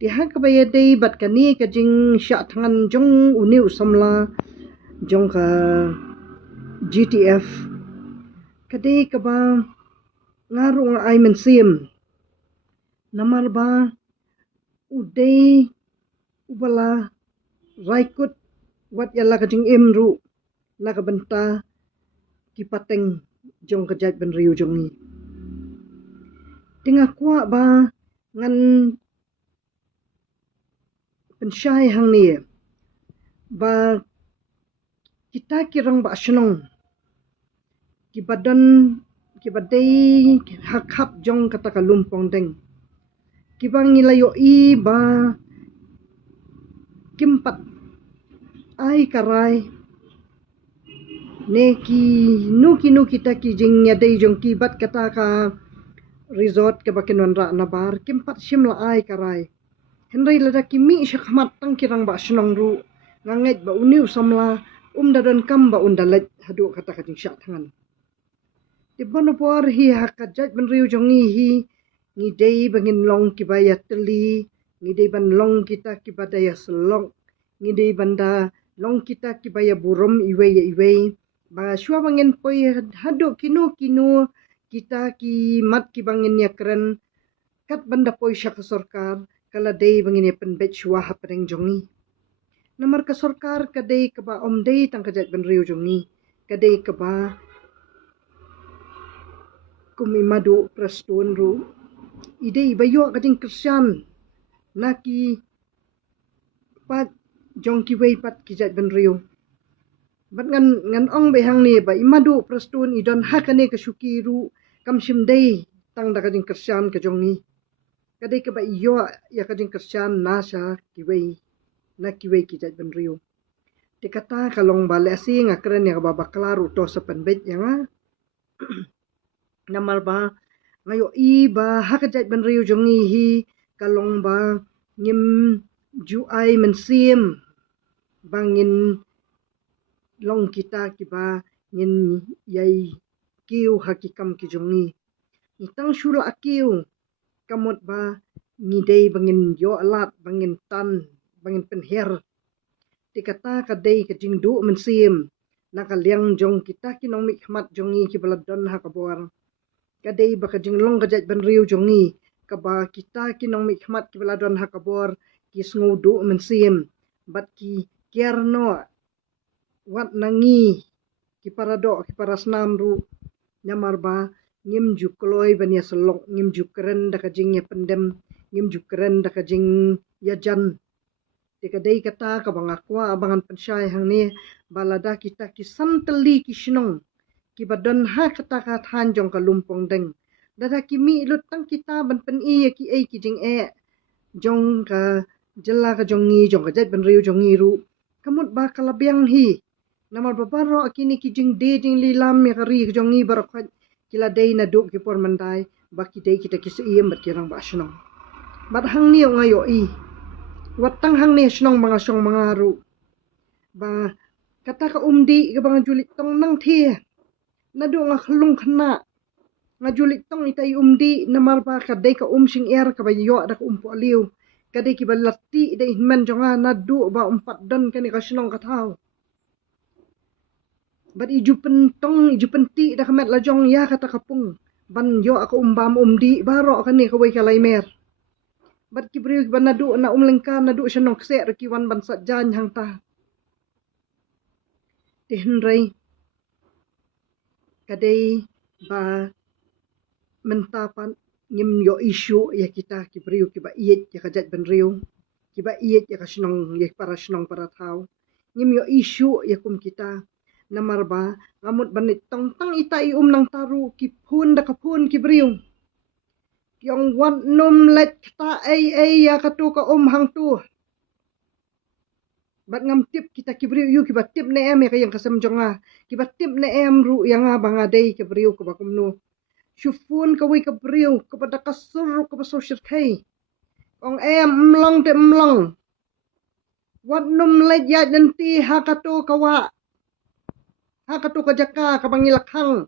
Tiha kabaya day bat kani kajing syak tangan jong uniu samla jong ka GTF kadai kaba ngaru nga ay mensim namar ba uday ubala raikut wat yala kajing imru nakabenta kipateng jong kajat ben riu jong ni tinga kwa ba ngan pensyai hang ni ba kita kirang ba asyong kibadai hak jong kata kalumpong deng kibang nilayo i ba kimpat ay karay ne ki nu kita ki jing nyadai jong kibat kata ka resort ke bakinon ra na bar kimpat simla ay karay henry lada kimi siya kamatang kirang ba asyong ru ngangit ba uniu samla dadon kam ba undalat hadu kata kajing syak tangan tiba na puar hi hakajat ben riu jong hi ngidei bangin long kibaya teli ngidei ban long kita kibadaya selong ngidei banda long kita kibaya burom iwe ba syua bangin poi hadu kinu kita ki mat ki bangin ya keren kat banda poi syak sorkar kala dei bangin ya penbet syua hapadeng jongi namar ka sorkar kadai kaba om dei tang kajat ben riu jongi kadai kaba kumi madu prastun ru idei bayo kajing Kristian naki pat jong ki wei pat kijat ben riu bat ngan ong behang ni ba imadu prastun idon hakane ka syuki ru kamsim dei tang da kajing Kristian ka jong ni kadai ka ba iyo ya kajing Kristian nasa ki wei na ki wei kijat ben riu dikata kalong bale asing akren ya ba baklaru to sa penbet yang namal ba ngayo i ba hakajat ben riu jong hi kalong ba ngim ju ai mensim bangin long kita kiba ngin yai kiu hakikam ki jongi itang shula akiu kamot ba ngidei bangin yo alat bangin tan bangin penher tikata kadai kajing du mensim nakaliang jong kita kinong mikmat jongi ki baladon hakabor kadai bakajing long kajat ben riu jongi kaba kita kinong mikmat ki baladon hakabor ki sngudu mensim bat ki kierno wat nangi ki parado ki parasnam ru nyamar ba ngim ju kloi bania selok ngim ju keren da kajing ya pendem ngim ju keren da kajing ya jan tikadai kata ka bangakwa abangan pensyai hang ni balada kita ki santeli ki shinong ki badon ha kata ka thanjong ka lumpong deng dada kimi lutang kita ban pen i ki ai ki jing jong ka jela ka jongi jong ka jat ben riu jongi ru kamut ba kalabiang hi namar babaro kini ki jing de jing lilam ya kari ka jongi barakat kila dei na duk ki por mandai ba ki dei kita ki seiem bat kirang ba shnong bat hang ni ngayo i watang hang ni shnong mga syong mga ru ba kata ka umdi ka bang julit tong nang thi na do nga khlung khna nga julit tong itai umdi namar ba ka dei ka sing er ka ba yo da ka umpo aliu kadai ki balati dei man jonga na du ba umpat don kani ka shnong ka thau bat iju penti da kamet la jong ya kata kapung ban yo ako umbam umdi baro kani ka wei ka laimer bat ki briu ban na du na umlengka na du shnong kse ki wan ban sat jan hang ta tihnrai kadai ba mentapan ngim yo isu ya kita ki briu ki ba iet ya kajat ben riu ki ba iet ya ka shnong ya para shnong para thau ngim yo isu ya kum kita namar ba ngamut banit tong tang itai nang taru ki phun da ka phun ki briu yang wan num let ta ai ya ka tu ka hang tu bat ngam tip kita ki briu yu ki bat tip ne em ya yang kasam jonga ki bat tip ne em ru yang banga dei ki briu ka bakumnu syufun ka wi ka briu ka pada kasur ka social kai ong em mlong te mlong wat num let ya nanti ha ka tu ka wa ha ka tu ka jaka ka bangilakhang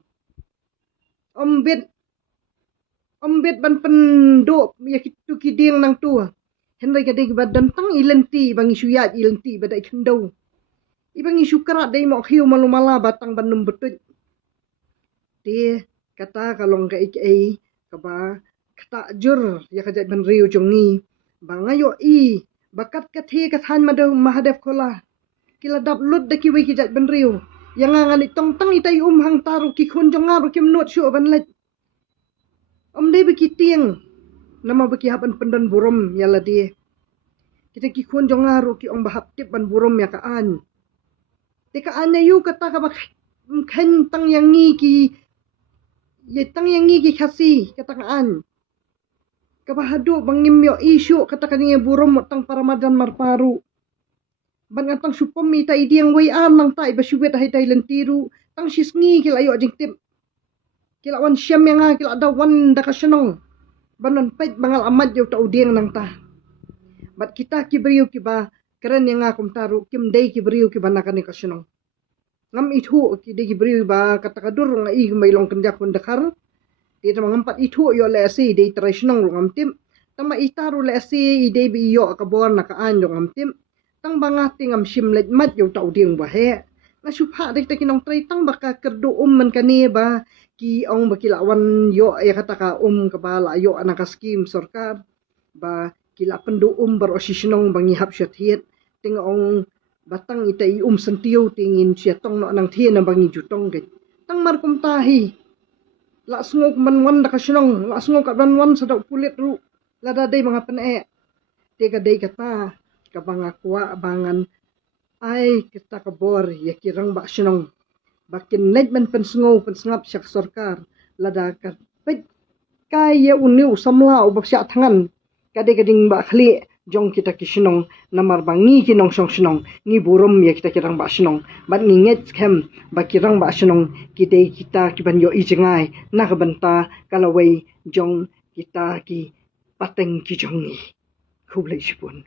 ombit ban penduk ya kitu kiding nang tu Henry kadai ki badan tang ilenti bang isu ya ilenti badai kendau. Ibang isu kerat dai mo khiu malu mala batang bandum betut. Dia kata kalong ka ikai kaba kata jur ya kajat ban riu jong ni. Bangayo bakat kathi kathan madu mahadef kola. Kila dap lut da kiwi kijat ban riu. Yang ngan itong tang itai hang taru ki khun jong ngaru kim not syu ban let. Dai beki tiang. Nama beki hapan pendan burum ya la dia. Kita ki khun jong ngaru ki ong bahap tip ban burum ya kaan. Tika anya yu kata ka bak khen tang yang ngi ki ye tang yang ngi ki khasi kata kaan. Kabahadu bangim yo isu kata kanya burum tang paramadan marparu. Ban tang supom mi ta idiang wai an nang tai basuwet hai tai lentiru tang sisngi kila yo jing tip. Kila wan syam yang kila da wan da kasenong. Banon pet bangal amat yo ta udiang nang ta. Bat kita ki beriu ki ba keren yang akum taru kim dei ki beriu ki banakan ni kasenong. Ngam itu ki dei ki beriu ba kata kadur ngai mai long kendak kun dakar. Dia mengempat itu yo le si dei tradisional ngam tim. Tama itaru le si dei bi yo ka bon na ka an yo ngam tim. Tang bangati ngam sim let mat yo ta udiang ba he. Na supha dei ta kinong trai tang baka kerdu man kani ba ki ong bakilawan yo ya kata ka ka bala yo anak skim sarkar ba kila pendu berosisionong bangi hap syathiet ting ong batang itai sentiu tingin syatong no nang thien na bangi jutong ge tang mar kum tahi la sngok manwan da kasinong la sngok ka banwan sa pulit ru la da dei mga pene tega dei kata ka bangakwa bangan ai kita kabor ya kirang ba sinong bakin net man pensngo pensngap syak sarkar lada ka pet kaya uniu samla ubak syak tangan kade kading ba khli jong kita kisinong namar bangi kinong song sinong ni burum ya kita kirang ba sinong bat nginget kem ba kirang ba sinong kita kiban yo ijengai na kabanta kalawai jong kita ki pateng ki jong ni khublai sipun